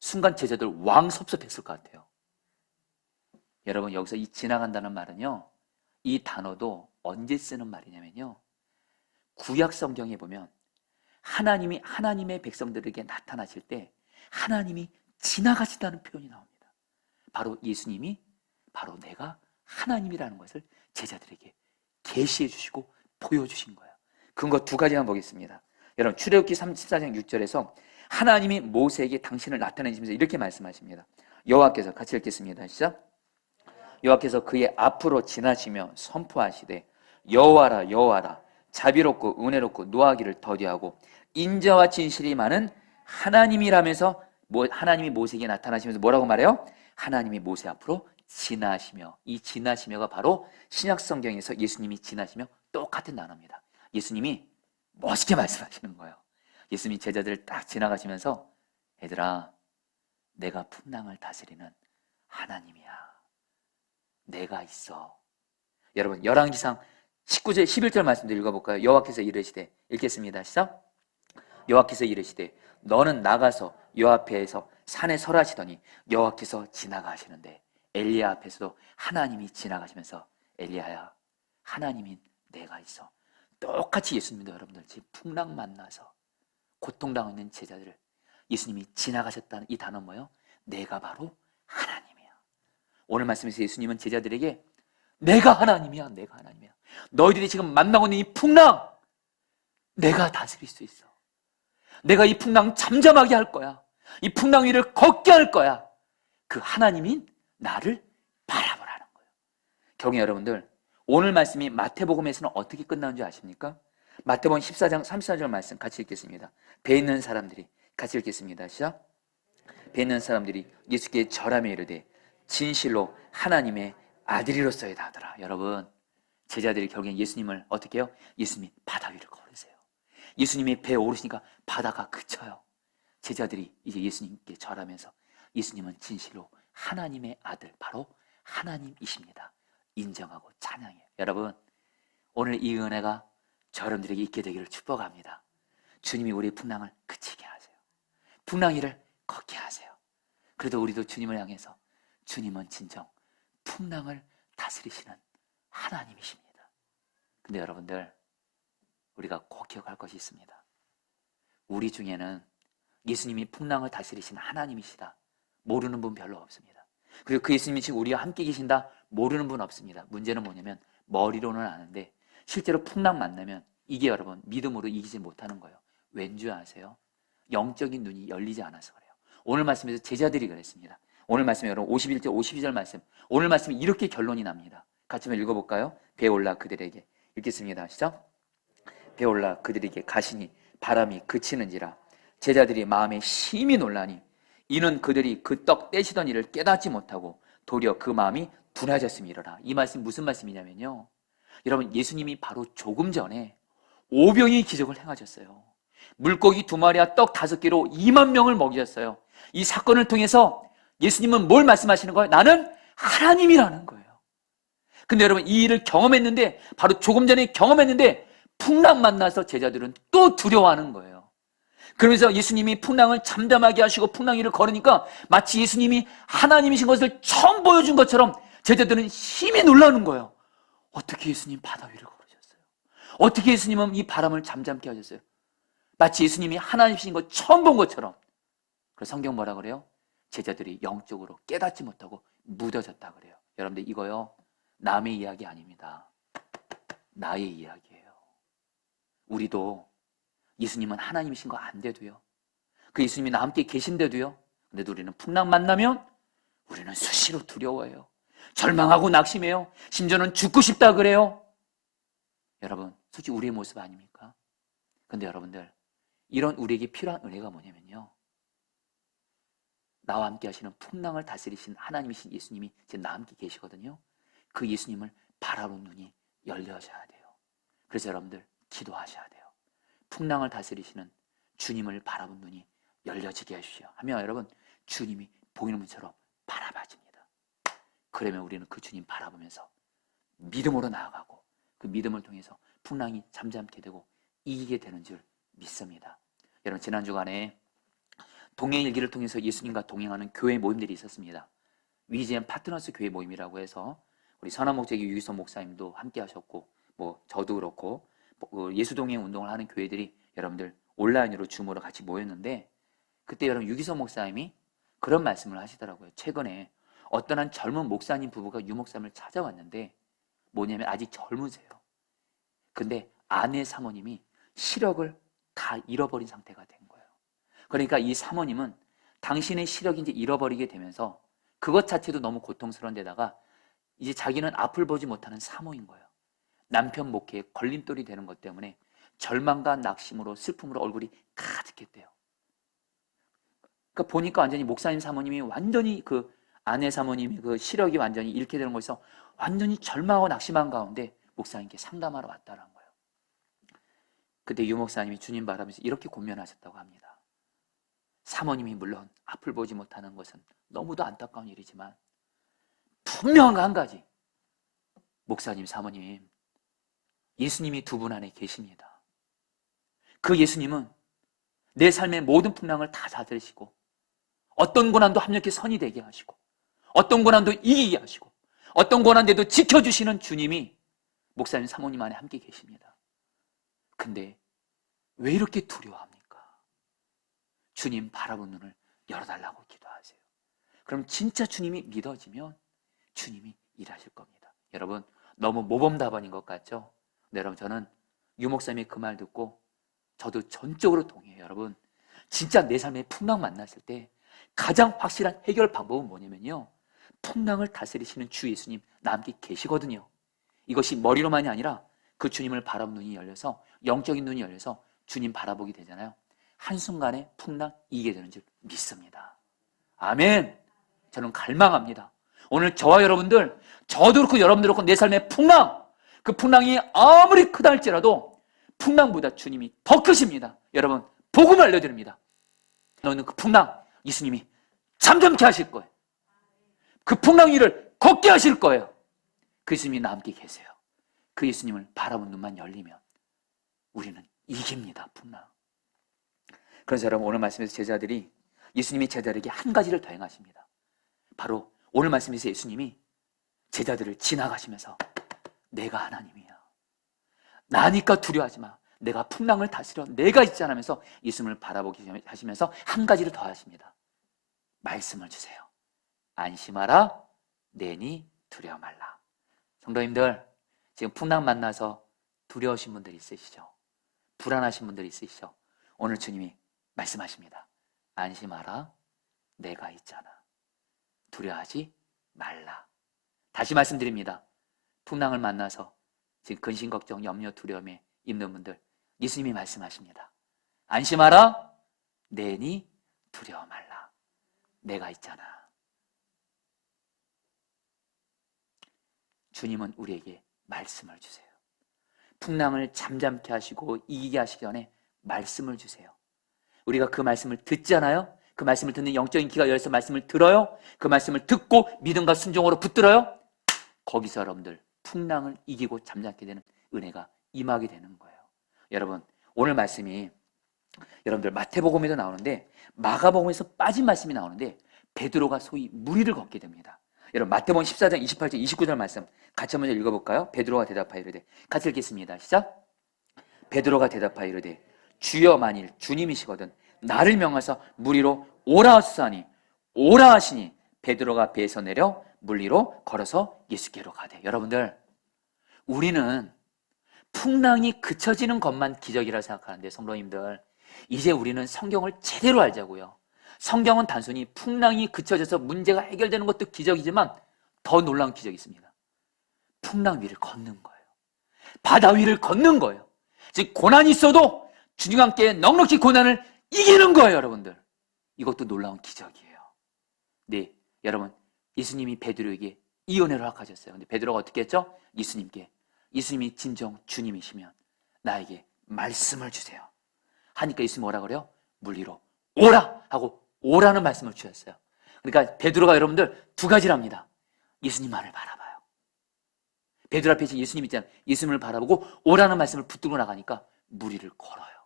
순간 제자들 왕섭섭했을 것 같아요. 여러분, 여기서 이 지나간다는 말은요, 이 단어도 언제 쓰는 말이냐면요, 구약 성경에 보면 하나님이 하나님의 백성들에게 나타나실 때 하나님이 지나가시다는 표현이 나옵니다. 바로 예수님이 바로 내가 하나님이라는 것을 제자들에게 계시해 주시고 보여주신 거예요. 근거 두 가지만 보겠습니다. 여러분, 출애굽기 34장 6절에서 하나님이 모세에게 당신을 나타내시면서 이렇게 말씀하십니다. 여호와께서, 같이 읽겠습니다. 시작. 여호와께서 그의 앞으로 지나시며 선포하시되 여호와라 여호와라 자비롭고 은혜롭고 노하기를 더디하고 인자와 진실이 많은 하나님이라면서, 하나님이 모세에게 나타나시면서 뭐라고 말해요? 하나님이 모세 앞으로 지나시며. 이 지나시며가 바로 신약 성경에서 예수님이 지나시며 똑같은 단어입니다. 예수님이 멋있게 말씀하시는 거예요. 예수님이 제자들을 딱 지나가시면서 얘들아, 내가 풍랑을 다스리는 하나님이야. 내가 있어. 여러분, 열왕기상 19절 11절 말씀도 읽어볼까요? 여호와께서 이르시되, 읽겠습니다. 시작. 여호와께서 이르시되 너는 나가서 여호와 앞에서 산에 설하시더니 여호와께서 지나가시는데 엘리야 앞에서도 하나님이 지나가시면서 엘리야야, 하나님인 내가 있어. 똑같이 예수님도 여러분들 지금 풍랑 만나서 고통당하고 있는 제자들을 예수님이 지나가셨다는 이 단어 뭐예요? 내가 바로 하나님이야. 오늘 말씀에서 예수님은 제자들에게 내가 하나님이야, 내가 하나님이야. 너희들이 지금 만나고 있는 이 풍랑 내가 다스릴 수 있어. 내가 이 풍랑 잠잠하게 할 거야. 이 풍랑 위를 걷게 할 거야. 그 하나님인 나를 바라보라는 거예요. 경애 여러분들, 오늘 말씀이 마태복음에서는 어떻게 끝나는 줄 아십니까? 마태복음 14장 34절 말씀 같이 읽겠습니다. 배 있는 사람들이, 같이 읽겠습니다. 시작. 배 있는 사람들이 예수께 절하며 이르되 진실로 하나님의 아들이로서이다 하더라. 여러분, 제자들이 결국엔 예수님을 어떻게 해요? 예수님이 바다 위를 걸으세요. 예수님이 배에 오르시니까 바다가 그쳐요. 제자들이 이제 예수님께 절하면서 예수님은 진실로 하나님의 아들, 바로 하나님이십니다. 인정하고 찬양해요. 여러분, 오늘 이 은혜가 여러분들에게 있게 되기를 축복합니다. 주님이 우리의 풍랑을 그치게 하세요. 풍랑 위를 걷게 하세요. 그래도 우리도 주님을 향해서 주님은 진정 풍랑을 다스리시는 하나님이십니다. 근데 여러분들, 우리가 꼭 기억할 것이 있습니다. 우리 중에는 예수님이 풍랑을 다스리신 하나님이시다 모르는 분 별로 없습니다. 그리고 그 예수님이 지금 우리와 함께 계신다 모르는 분 없습니다. 문제는 뭐냐면 머리로는 아는데 실제로 풍랑 만나면 이게 여러분 믿음으로 이기지 못하는 거예요. 왠지 아세요? 영적인 눈이 열리지 않아서 그래요. 오늘 말씀에서 제자들이 그랬습니다. 오늘 말씀에 여러분 51절 52절 말씀, 오늘 말씀이 이렇게 결론이 납니다. 같이 한번 읽어볼까요? 배에 올라 그들에게, 읽겠습니다. 시작. 배에 올라 그들에게 가시니 바람이 그치는지라 제자들이 마음에 심히 놀라니 이는 그들이 그 떡 떼시던 일을 깨닫지 못하고 도리어 그 마음이 둔해졌음이로라. 이 말씀 무슨 말씀이냐면요, 여러분, 예수님이 바로 조금 전에 오병이의 기적을 행하셨어요. 물고기 2마리와 떡 5개로 2만 명을 먹이셨어요. 이 사건을 통해서 예수님은 뭘 말씀하시는 거예요? 나는 하나님이라는 거예요. 근데 여러분, 이 일을 경험했는데, 바로 조금 전에 경험했는데 풍랑 만나서 제자들은 또 두려워하는 거예요. 그러면서 예수님이 풍랑을 잠잠하게 하시고 풍랑 위를 걸으니까 마치 예수님이 하나님이신 것을 처음 보여준 것처럼 제자들은 힘이 놀라는 거예요. 어떻게 예수님 바다 위를 걸으셨어요? 어떻게 예수님은 이 바람을 잠잠케 하셨어요? 마치 예수님이 하나님이신 것 처음 본 것처럼. 그래서 성경 뭐라 그래요? 제자들이 영적으로 깨닫지 못하고 무뎌졌다 그래요. 여러분들, 이거요 남의 이야기 아닙니다. 나의 이야기예요. 우리도 예수님은 하나님이신 거 안돼도요, 그 예수님이 나와 함께 계신데도요, 근데 우리는 풍랑 만나면 우리는 수시로 두려워해요. 절망하고 낙심해요. 심지어는 죽고 싶다 그래요. 여러분, 솔직히 우리의 모습 아닙니까? 근데 여러분들, 이런 우리에게 필요한 은혜가 뭐냐면요, 나와 함께 하시는 풍랑을 다스리신 하나님이신 예수님이 지금 나와 함께 계시거든요. 그 예수님을 바라보는 눈이 열려져야 돼요. 그래서 여러분들 기도하셔야 돼요. 풍랑을 다스리시는 주님을 바라보는 눈이 열려지게 해주시오 하며 여러분, 주님이 보이는 문처럼 바라봐집니다. 그러면 우리는 그 주님 바라보면서 믿음으로 나아가고, 그 믿음을 통해서 풍랑이 잠잠게 되고 이기게 되는 줄 믿습니다. 여러분, 지난 주간에 동행일기를 통해서 예수님과 동행하는 교회 모임들이 있었습니다. 위지엠 파트너스 교회 모임이라고 해서 우리 선한목재기 유기선 목사님도 함께 하셨고, 저도 그렇고 예수동행 운동을 하는 교회들이 여러분들 온라인으로 줌으로 같이 모였는데, 그때 여러분 유기선 목사님이 그런 말씀을 하시더라고요. 최근에 어떤 한 젊은 목사님 부부가 유 목사님을 찾아왔는데, 뭐냐면 아직 젊으세요. 근데 아내 사모님이 시력을 다 잃어버린 상태가 된 거예요. 그러니까 이 사모님은 당신의 시력이 이제 잃어버리게 되면서 그것 자체도 너무 고통스러운 데다가 이제 자기는 앞을 보지 못하는 사모인 거예요. 남편 목회에 걸림돌이 되는 것 때문에 절망과 낙심으로 슬픔으로 얼굴이 가득했대요. 그러니까 보니까 완전히 목사님 사모님이 완전히 그 아내 사모님이 그 시력이 완전히 잃게 되는 거에서 완전히 절망하고 낙심한 가운데 목사님께 상담하러 왔다는 거예요. 그때 유 목사님이 주님 바라면서 이렇게 권면하셨다고 합니다. 사모님이 물론 앞을 보지 못하는 것은 너무도 안타까운 일이지만 분명한 거 한 가지, 목사님 사모님, 예수님이 두 분 안에 계십니다. 그 예수님은 내 삶의 모든 풍랑을 다 다스리시고 어떤 고난도 합력해 선이 되게 하시고 어떤 고난도 이기게 하시고 어떤 고난데도 지켜주시는 주님이 목사님 사모님 안에 함께 계십니다. 근데 왜 이렇게 두려워합니까? 주님 바라보는 눈을 열어달라고 기도하세요. 그럼 진짜 주님이 믿어지면 주님이 일하실 겁니다. 여러분, 너무 모범답안인 것 같죠? 네, 여러분, 저는 유 목사님의 그 말 듣고 저도 전적으로 동의해요. 여러분, 진짜 내 삶에 풍랑 만났을 때 가장 확실한 해결 방법은 뭐냐면요, 풍랑을 다스리시는 주 예수님 나 함께 계시거든요. 이것이 머리로만이 아니라 그 주님을 바라보는 눈이 열려서, 영적인 눈이 열려서 주님 바라보게 되잖아요. 한순간에 풍랑 이기게 되는 줄 믿습니다. 아멘. 저는 갈망합니다. 오늘 저와 여러분들, 저도 그렇고 여러분도 그렇고 내 삶의 풍랑, 그 풍랑이 아무리 크다 할지라도 풍랑보다 주님이 더 크십니다. 여러분, 복음 알려드립니다. 너는 그 풍랑 예수님이 잠잠케 하실 거예요. 그 풍랑 위를 걷게 하실 거예요. 그 예수님이 나 함께 계세요. 그 예수님을 바라본 눈만 열리면 우리는 이깁니다. 풍랑. 그래서 여러분, 오늘 말씀에서 제자들이 예수님이 제자들에게 한 가지를 더 행하십니다. 바로 오늘 말씀에서 예수님이 제자들을 지나가시면서 내가 하나님이야, 나니까 두려워하지 마, 내가 풍랑을 다스려 내가 있잖아 하면서 예수님을 바라보게 하시면서 한 가지를 더 하십니다. 말씀을 주세요. 안심하라, 내니 두려워 말라. 성도님들, 지금 풍랑 만나서 두려우신 분들 있으시죠? 불안하신 분들 있으시죠? 오늘 주님이 말씀하십니다. 안심하라, 내가 있잖아, 두려워하지 말라. 다시 말씀드립니다. 풍랑을 만나서 지금 근심, 걱정, 염려, 두려움에 있는 분들, 예수님이 말씀하십니다. 안심하라, 내니 두려워 말라, 내가 있잖아. 주님은 우리에게 말씀을 주세요. 풍랑을 잠잠케 하시고 이기게 하시기 전에 말씀을 주세요. 우리가 그 말씀을 듣잖아요. 그 말씀을 듣는 영적인 귀가 열려서 말씀을 들어요. 그 말씀을 듣고 믿음과 순종으로 붙들어요. 거기서 여러분들 풍랑을 이기고 잠잠게 되는 은혜가 임하게 되는 거예요. 여러분, 오늘 말씀이 여러분들 마태복음에도 나오는데 마가복음에서 빠진 말씀이 나오는데 베드로가 소위 무리를 걷게 됩니다. 여러분, 마태복음 14장 28절 29절 말씀 같이 한번 읽어볼까요? 베드로가 대답하여 이르되, 같이 읽겠습니다. 시작. 베드로가 대답하여 이르되, 주여 만일 주님이시거든 나를 명하사 무리로 오라 하시니, 오라 하시니 베드로가 배에서 내려 물리로 걸어서 예수께로 가되. 여러분들, 우리는 풍랑이 그쳐지는 것만 기적이라 생각하는데, 성도님들, 이제 우리는 성경을 제대로 알자고요. 성경은 단순히 풍랑이 그쳐져서 문제가 해결되는 것도 기적이지만 더 놀라운 기적이 있습니다. 풍랑 위를 걷는 거예요. 바다 위를 걷는 거예요. 즉 고난이 있어도 주님과 함께 넉넉히 고난을 이기는 거예요, 여러분들. 이것도 놀라운 기적이에요. 네, 여러분, 예수님이 베드로에게 이 은혜를 허락하셨어요. 근데 베드로가 어떻게 했죠? 예수님이 진정 주님이시면 나에게 말씀을 주세요 하니까 예수님 뭐라 그래요? 물 위로 오라 하고 오라는 말씀을 주셨어요. 그러니까 베드로가 여러분들 두 가지를 합니다. 예수님만을 바라봐요. 베드로 앞에 예수님 있잖아요. 예수님을 바라보고 오라는 말씀을 붙들고 나가니까 물 위를 걸어요.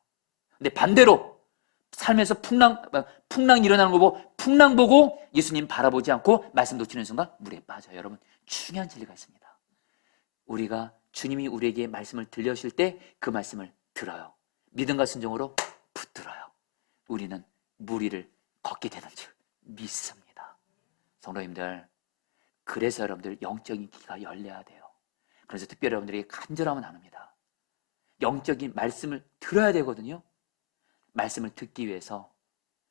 근데 반대로 삶에서 풍랑 일어나는 거 보고 풍랑 보고 예수님 바라보지 않고 말씀 놓치는 순간 물에 빠져요. 여러분, 중요한 진리가 있습니다. 우리가 주님이 우리에게 말씀을 들려주실 때 그 말씀을 들어요. 믿음과 순종으로 붙들어요. 우리는 물 위를 걷게 되는 줄 믿습니다. 성도님들, 그래서 여러분들 영적인 귀가 열려야 돼요. 그래서 특별히 여러분들에게 간절함은 합니다. 영적인 말씀을 들어야 되거든요. 말씀을 듣기 위해서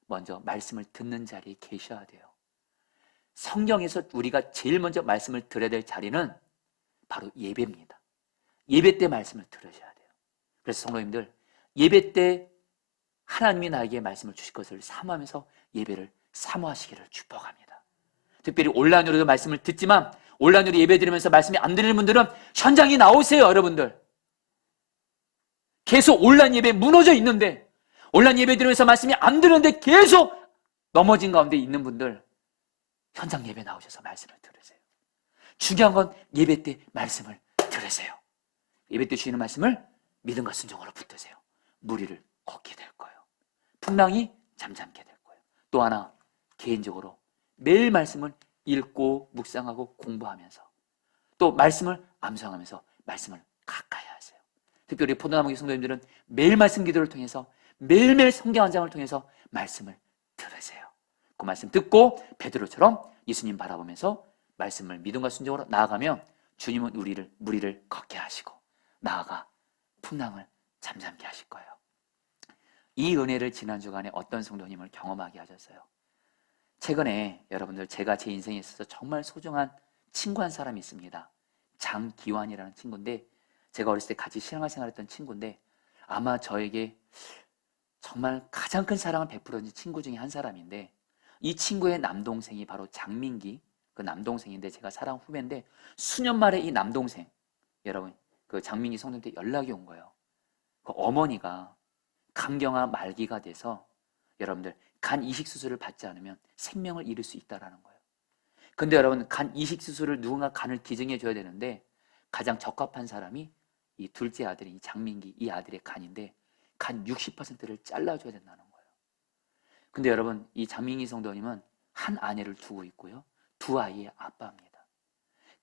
먼저 말씀을 듣는 자리에 계셔야 돼요. 성경에서 우리가 제일 먼저 말씀을 들어야 될 자리는 바로 예배입니다. 예배 때 말씀을 들으셔야 돼요. 그래서 성도님들, 예배 때 하나님이 나에게 말씀을 주실 것을 사모하면서 예배를 사모하시기를 축복합니다. 특별히 온라인으로도 말씀을 듣지만 온라인으로 예배 드리면서 말씀이 안 들리는 분들은 현장에 나오세요. 여러분들, 계속 온라인 예배 무너져 있는데, 온라인 예배 드리면서 말씀이 안 들리는데 계속 넘어진 가운데 있는 분들, 현장 예배 나오셔서 말씀을 들으세요. 중요한 건 예배 때 말씀을 들으세요. 예배 때 주시는 말씀을 믿음과 순종으로 붙드세요. 물 위를 걷게 될 거예요. 풍랑이 잠잠게 될 거예요. 또 하나, 개인적으로 매일 말씀을 읽고 묵상하고 공부하면서 또 말씀을 암송하면서 말씀을 가까이 하세요. 특별히 포도나무교 성도님들은 매일 말씀 기도를 통해서 매일매일 성경 한 장을 통해서 말씀을 들으세요. 그 말씀 듣고 베드로처럼 예수님 바라보면서 말씀을 믿음과 순종으로 나아가면 주님은 우리를 물 위를 걷게 하시고 나아가 풍랑을 잠잠게 하실 거예요. 이 은혜를 지난 주간에 어떤 성도님을 경험하게 하셨어요? 최근에 여러분들, 제가 제 인생에 있어서 정말 소중한 친구 한 사람이 있습니다. 장기환이라는 친구인데, 제가 어렸을 때 같이 신앙생활 했던 친구인데 아마 저에게 정말 가장 큰 사랑을 베풀어준 친구 중에 한 사람인데, 이 친구의 남동생이 바로 장민기, 그 남동생인데 제가 사랑 후배인데, 수년 만에 이 남동생, 여러분, 그 장민기 성도한테 연락이 온 거예요. 그 어머니가 간경화 말기가 돼서 여러분들 간 이식 수술을 받지 않으면 생명을 잃을 수 있다라는 거예요. 근데 여러분, 간 이식 수술을 누군가 간을 기증해 줘야 되는데 가장 적합한 사람이 이 둘째 아들인 이 장민기, 이 아들의 간인데 간 60%를 잘라줘야 된다는 거예요. 근데 여러분, 이 장민기 성도님은 한 아내를 두고 있고요, 두 아이의 아빠입니다.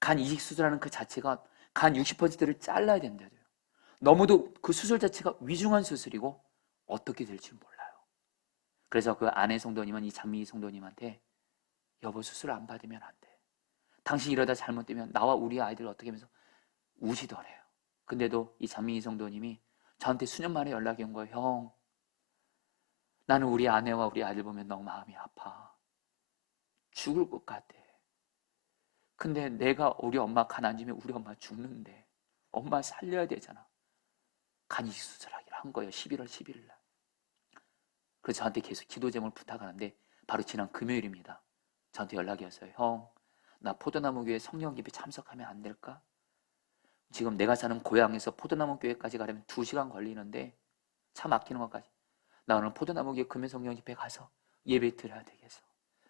간 이식 수술하는 그 자체가 간 60%를 잘라야 된대요. 너무도 그 수술 자체가 위중한 수술이고 어떻게 될지 몰라요. 그래서 그 아내 성도님은 이 장민기 성도님한테, 여보, 수술 안 받으면 안 돼. 당신 이러다 잘못되면 나와 우리 아이들 어떻게 하면서 우시더래요. 근데도 이 장민기 성도님이 저한테 수년 만에 연락이 온 거예요. 형, 나는 우리 아내와 우리 아이들 보면 너무 마음이 아파. 죽을 것 같아. 근데 내가 우리 엄마 간 안 주면 우리 엄마 죽는데 엄마 살려야 되잖아. 간 이식 수술하기로 한 거예요. 11월 11일 날. 그래서 저한테 계속 기도 제목을 부탁하는데 바로 지난 금요일입니다. 저한테 연락이 왔어요. 형, 나 포도나무 교회 성령 예배 참석하면 안 될까? 지금 내가 사는 고향에서 포도나무 교회까지 가려면 2시간 걸리는데 차 막히는 것까지. 나 오늘 포도나무 교회 금요 성령 집회 가서 예배 드려야 되겠어.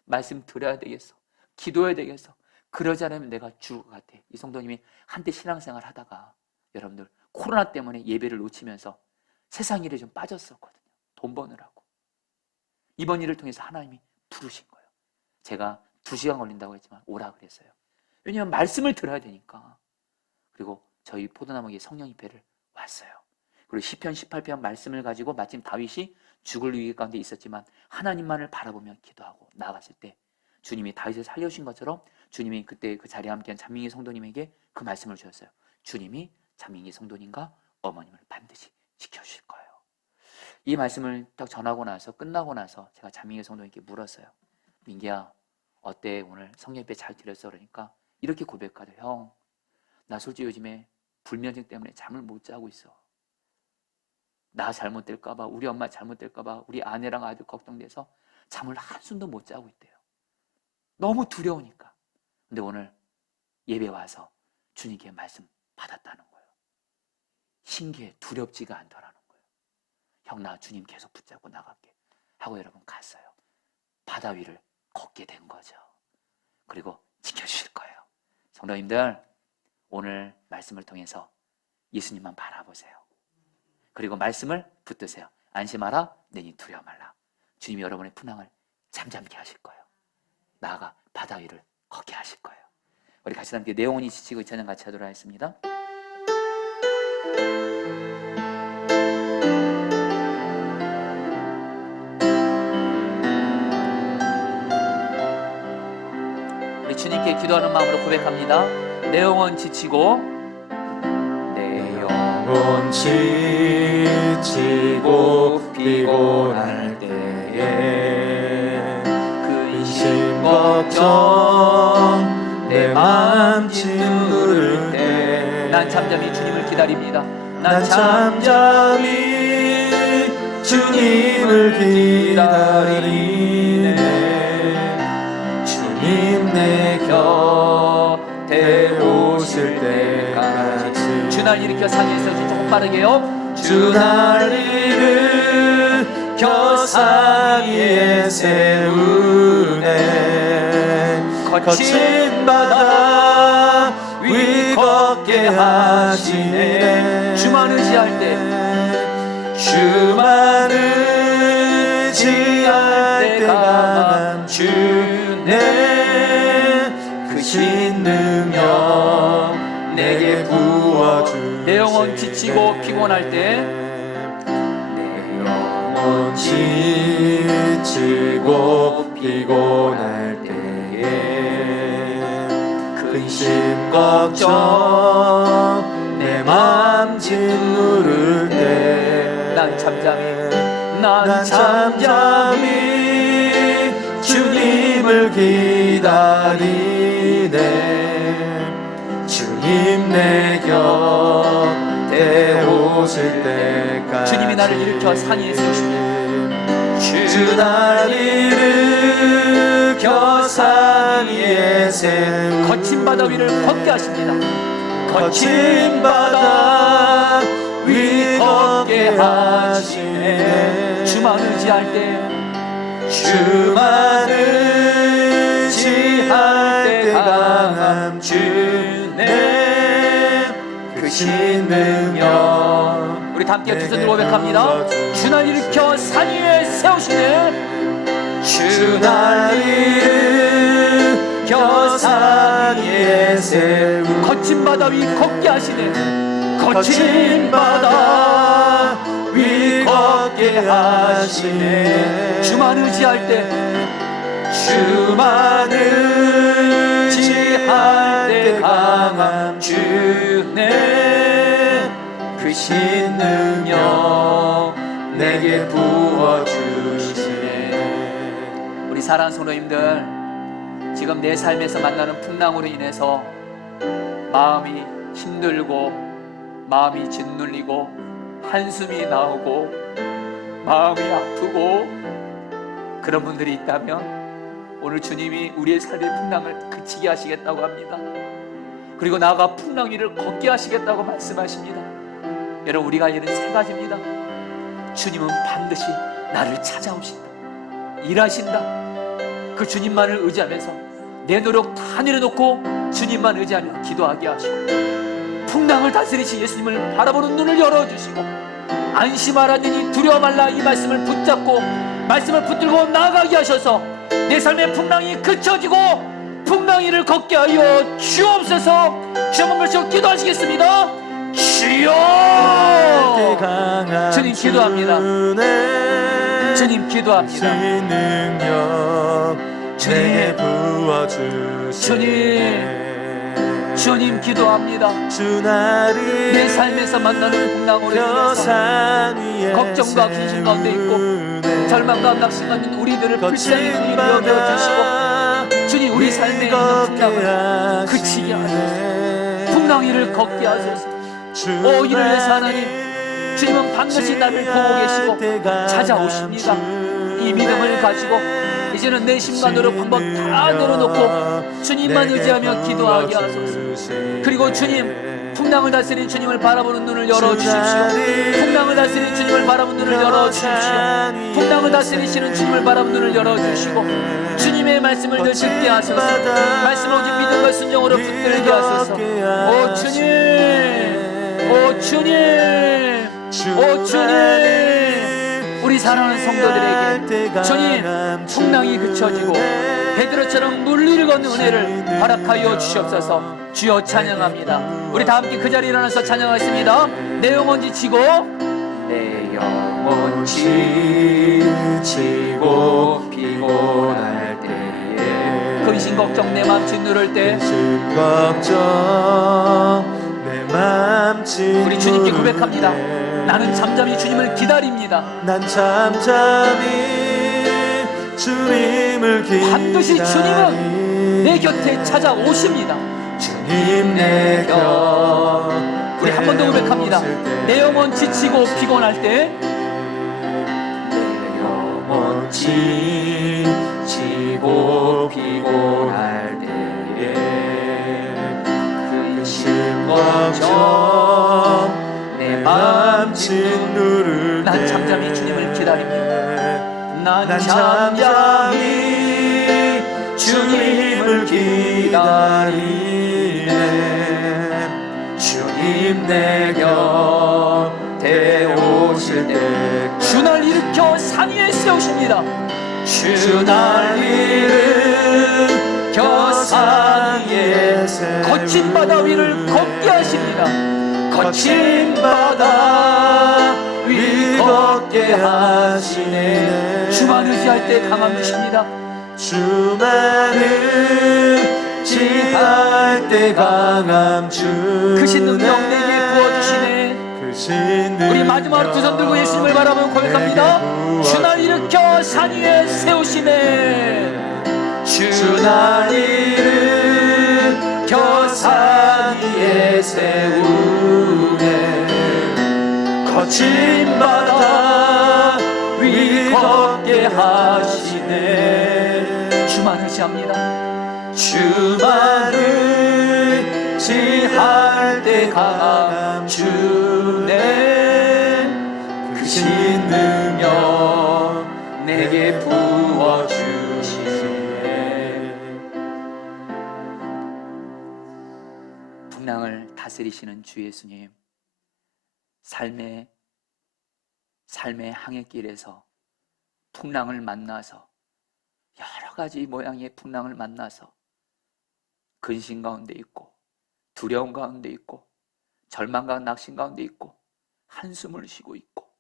말씀 드려야 되겠어. 기도해야 되겠어. 그러지 않으면 내가 죽을 것 같아. 이 성도님이 한때 신앙생활 하다가 여러분들 코로나 때문에 예배를 놓치면서 세상 일에 좀 빠졌었거든요. 돈 버느라고. 이번 일을 통해서 하나님이 부르신 거예요. 제가 2시간 걸린다고 했지만 오라 그랬어요. 왜냐하면 말씀을 들어야 되니까. 그리고 저희 포도나무의 성령 집회를 왔어요. 그리고 시편 18편 말씀을 가지고 마침 다윗이 죽을 위기 가운데 있었지만 하나님만을 바라보며 기도하고 나아갔을 때 주님이 다윗을 살려주신 것처럼 주님이 그때 그 자리에 함께한 장민기 성도님에게 그 말씀을 주셨어요. 주님이 장민기 성도님과 어머님을 반드시 지켜주실 거예요. 이 말씀을 딱 전하고 나서 끝나고 나서 제가 장민기 성도님께 물었어요. 민기야, 어때? 오늘 성령 예배 잘 드렸어? 그러니까 이렇게 고백하죠. 형, 나 솔직히 요즘에 불면증 때문에 잠을 못 자고 있어. 나 잘못될까봐, 우리 엄마 잘못될까봐, 우리 아내랑 아들 걱정돼서 잠을 한숨도 못 자고 있대요. 너무 두려우니까. 근데 오늘 예배 와서 주님께 말씀 받았다는 거예요. 신기해. 두렵지가 않더라는 거예요. 형, 나 주님 계속 붙잡고 나갈게 하고 여러분 갔어요. 바다 위를 걷게 된 거죠. 그리고 지켜주실 거예요. 성도님들, 오늘 말씀을 통해서 예수님만 바라보세요. 그리고 말씀을 붙드세요. 안심하라, 내니 두려워 말라. 주님이 여러분의 풍랑을 잠잠케 하실 거예요. 나아가 바다 위를 걷게 하실 거예요. 우리 같이 함께 내 영혼이 지치고 이 찬양 같이 하도록 하겠습니다. 우리 주님께 기도하는 마음으로 고백합니다. 내 영혼 지치고, 내 영혼 지치고 피곤할 때에 근심 걱정 내 맘 짓누를 때 난 잠잠히 주님을 기다립니다. 난 잠잠히 주님을 기다리네. 주님 내 곁에 오실 때까지 주 날 일으켜 상에 세우시. 조금 빠르게요. 주 날 일으켜 상 위에 세우네. 거친 바다 위 걷게 하시네. 주만 의지할 때, 주만 의지할 때 강한 주네. 크신 능력 내게 부어주시네. 내 영혼 지치고 피곤할 때, 내 영혼 지치고 피곤할 때에 근심 걱정 내 맘 짓누를 때 난 잠잠히, 난 잠잠히 주님을 기다리네. 주님 내 곁에 오실 때까지 주님이 나를 일으켜 산 위에 세우시네. 주 날 일으켜 산 위에 세우네. 거친 바다 위를 걷게 하십니다. 거친 바다 위 걷게 하시네. 주만 의지할 때, 주만 의지할 때 강함 주네. 크신 능력 우리 다 함께 두 손 들고 고백합니다. 주 날 일으켜 산 위에 세우시네. 주 날 일으켜 산 위에 세우네. 거친 바다 위 걷게 하시네. 거친 바다 위 걷게 하시네. 주만 의지할 때, 주만 의지할 때 강함 주네. 크신 능력 내게 부어주시네. 우리 사랑하는 성도님들, 지금 내 삶에서 만나는 풍랑으로 인해서 마음이 힘들고 마음이 짓눌리고 한숨이 나오고 마음이 아프고 그런 분들이 있다면 오늘 주님이 우리의 삶의 풍랑을 그치게 하시겠다고 합니다. 그리고 나아가 풍랑 위를 걷게 하시겠다고 말씀하십니다. 여러분, 우리가 할 일은 세 가지입니다. 주님은 반드시 나를 찾아오신다, 일하신다. 그 주님만을 의지하면서 내 노력 다 내려놓고 주님만 의지하며 기도하게 하시고, 풍랑을 다스리신 예수님을 바라보는 눈을 열어주시고, 안심하라니 두려워 말라 이 말씀을 붙잡고 말씀을 붙들고 나아가게 하셔서 내 삶의 풍랑이 그쳐지고 풍랑 위를 걷게 하여 주옵소서. 주 한번 ber시고 기도하시겠습니다. 주여! 주님 기도합니다. 주님 기도합니다. 주님 부어주시네. 주님 기도합니다. 내 삶에서 만나는 풍랑으로 인해서 걱정과 근심 가운데 있고 절망과 낙심 가운데 우리들을 불쌍히 주님 여겨주시고, 주님 우리 삶에 있는 풍랑을 그치게 하소서. 풍랑 위를 걷게 하소서. 오, 이를 위해서 하나님, 주님은 반드시 나를 보고 계시고 찾아오십니다. 이 믿음을 가지고 이제는 내 심관으로 방법 다 내려놓고 주님만 의지하며 기도하게 하소서. 그리고 주님, 풍랑을 다스린 주님을 바라보는 눈을 열어주십시오. 풍랑을 다스린 주님을 바라보는 눈을 열어주십시오. 풍랑을 다스리시는 주님을 바라보는 눈을 열어주시고 주님의 말씀을 늘 듣게 하소서. 말씀을 오직 믿음과 순종으로 붙들게 하소서. 오 주님, 오 주님, 오 주님, 우리 사랑하는 성도들에게 주님, 풍랑이 그쳐지고 베드로처럼 물리를 걷는 은혜를 허락하여 주시옵소서. 주여 찬양합니다. 우리 다 함께 그 자리에 일어나서 찬양하겠습니다. 내 영혼 지치고 내 영혼 지치고 피곤할 때에 근심 걱정 내 맘 짓누를 때 근심 걱정 내 맘 짓누를 우리 주님께 고백합니다. 나는 잠잠히 주님을 기다립니다. 난 잠잠히 주님을 기다리 반드시 주님은 내 곁에 찾아오십니다. 주님 내 곁 우리 한 번 더 고백합니다. 내 영혼 지치고 피곤할 때 내 영혼 지치고 피곤할 때에 근심 걱정 내 맘 짓누를 난 잠잠히 주님을 기다립니다. 난 잠잠히 주님을 기다리네. 주님 내 곁에 오실 때 주 날 일으켜 산 위에 세우십니다. 주 날 일으켜 산 위에 세우네. 거친 바다 위를 걷게 하십니다. 거친 바다 위 걷게 하시네. 주만 의지할 때 강함 주십니다. 주만 의지할 때 강함 주네. 크신 능력 내게 부어주시네. 우리 마지막으로 두 손 들고 예수님을 바라보며 고백합니다. 주 날 일으켜 산 위에 세우시네. 주 날 일으켜 산 위에 세우네. 거친 바다 위 걷게 하시네. 주만 의지합니다. 주만 의지할 때 강함 주네. 크신 능력 내게 부어주시네. 풍랑을 다스리시는 주 예수님, 삶의 항해길에서 풍랑을 만나서 여러 가지 모양의 풍랑을 만나서 근심 가운데 있고 두려움 가운데 있고 절망과 낙심 가운데 있고 한숨을 쉬고 있고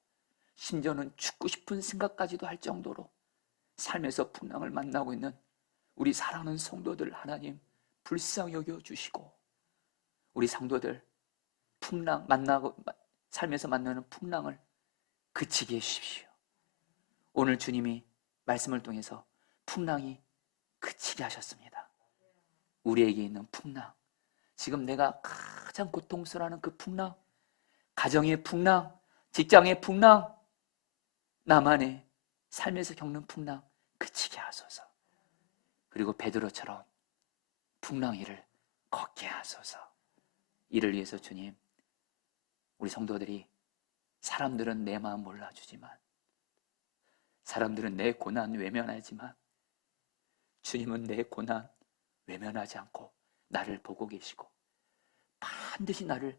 심지어는 죽고 싶은 생각까지도 할 정도로 삶에서 풍랑을 만나고 있는 우리 사랑하는 성도들 하나님 불쌍히 여겨주시고 우리 성도들 풍랑 만나고 삶에서 만나는 풍랑을 그치게 해주십시오. 오늘 주님이 말씀을 통해서 풍랑이 그치게 하셨습니다. 우리에게 있는 풍랑, 지금 내가 가장 고통스러워하는 그 풍랑, 가정의 풍랑, 직장의 풍랑, 나만의 삶에서 겪는 풍랑 그치게 하소서. 그리고 베드로처럼 풍랑 위를 걷게 하소서. 이를 위해서 주님, 우리 성도들이 사람들은 내 마음 몰라주지만, 사람들은 내 고난 외면하지만 주님은 내 고난 외면하지 않고 나를 보고 계시고 반드시 나를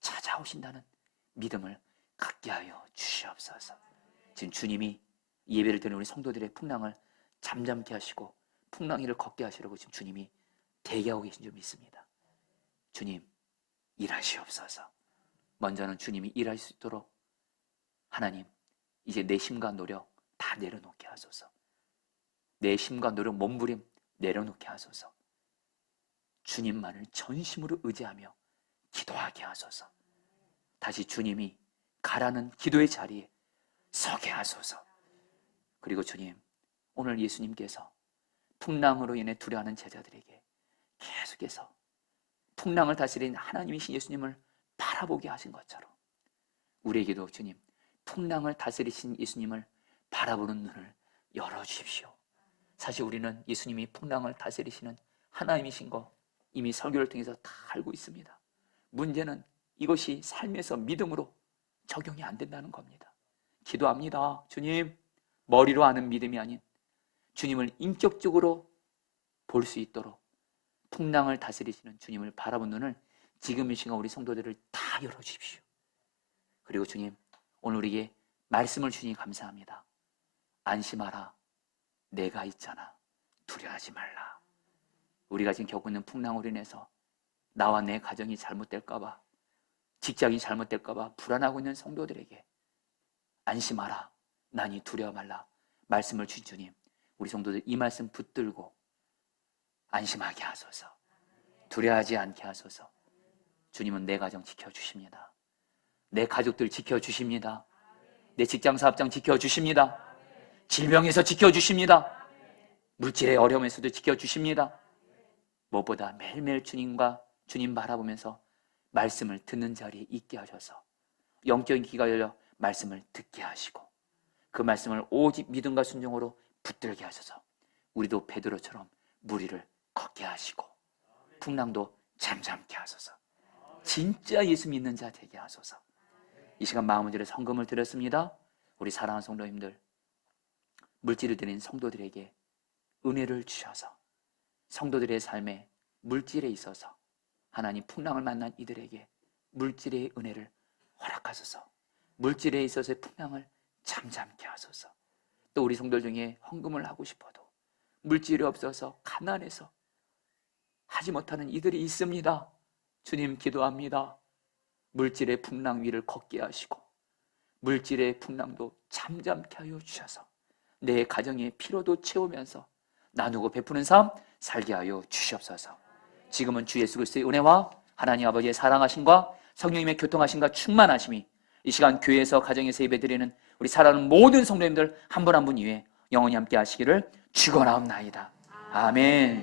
찾아오신다는 믿음을 갖게 하여 주시옵소서. 지금 주님이 예배를 드리는 우리 성도들의 풍랑을 잠잠케 하시고 풍랑 위를 걷게 하시려고 지금 주님이 대기하고 계신 줄 믿습니다. 주님 일하시옵소서. 먼저는 주님이 일할 수 있도록 하나님 이제 내 힘과 노력 다 내려놓게 하소서. 내 힘과 노력 몸부림 내려놓게 하소서. 주님만을 전심으로 의지하며 기도하게 하소서. 다시 주님이 가라는 기도의 자리에 서게 하소서. 그리고 주님, 오늘 예수님께서 풍랑으로 인해 두려워하는 제자들에게 계속해서 풍랑을 다스린 하나님이신 예수님을 바라보게 하신 것처럼 우리에게도 주님 풍랑을 다스리신 예수님을 바라보는 눈을 열어주십시오. 사실 우리는 예수님이 풍랑을 다스리시는 하나님이신 거 이미 설교를 통해서 다 알고 있습니다. 문제는 이것이 삶에서 믿음으로 적용이 안 된다는 겁니다. 기도합니다. 주님, 머리로 아는 믿음이 아닌 주님을 인격적으로 볼 수 있도록 풍랑을 다스리시는 주님을 바라본 눈을 지금 이 시간 우리 성도들을 다 열어주십시오. 그리고 주님, 오늘 우리에게 말씀을 주니 감사합니다. 안심하라, 내가 있잖아, 두려워하지 말라. 우리가 지금 겪고 있는 풍랑으로 인해서 나와 내 가정이 잘못될까봐, 직장이 잘못될까봐 불안하고 있는 성도들에게 안심하라, 나니 두려워 말라 말씀을 주신 주님, 우리 성도들 이 말씀 붙들고 안심하게 하소서, 두려워하지 않게 하소서. 주님은 내 가정 지켜주십니다. 내 가족들 지켜주십니다. 내 직장 사업장 지켜주십니다. 질병에서 지켜주십니다. 물질의 어려움에서도 지켜주십니다. 무엇보다 매일매일 주님 바라보면서 말씀을 듣는 자리에 있게 하셔서 영적인 귀가 열려 말씀을 듣게 하시고 그 말씀을 오직 믿음과 순종으로 붙들게 하셔서 우리도 베드로처럼 물 위를 걷게 하시고 풍랑도 잠잠케 하소서. 진짜 예수 믿는 자 되게 하소서. 이 시간 마음을 들여 성금을 드렸습니다. 우리 사랑하는 성도님들, 물질을 드린 성도들에게 은혜를 주셔서 성도들의 삶에 물질에 있어서 하나님 풍랑을 만난 이들에게 물질의 은혜를 허락하소서. 물질에 있어서의 풍랑을 잠잠케 하소서. 또 우리 성도들 중에 헌금을 하고 싶어도 물질이 없어서 가난해서 하지 못하는 이들이 있습니다. 주님 기도합니다. 물질의 풍랑 위를 걷게 하시고 물질의 풍랑도 잠잠케 하여 주셔서 내 가정의 피로도 채우면서 나누고 베푸는 삶 살게 하여 주시옵소서. 지금은 주 예수 그리스도의 은혜와 하나님 아버지의 사랑하심과 성령님의 교통하심과 충만하심이 이 시간 교회에서 가정에서 예배드리는 우리 사랑하는 모든 성도님들 한 분 한 분 위에 영원히 함께 하시기를 축원하옵나이다. 아멘.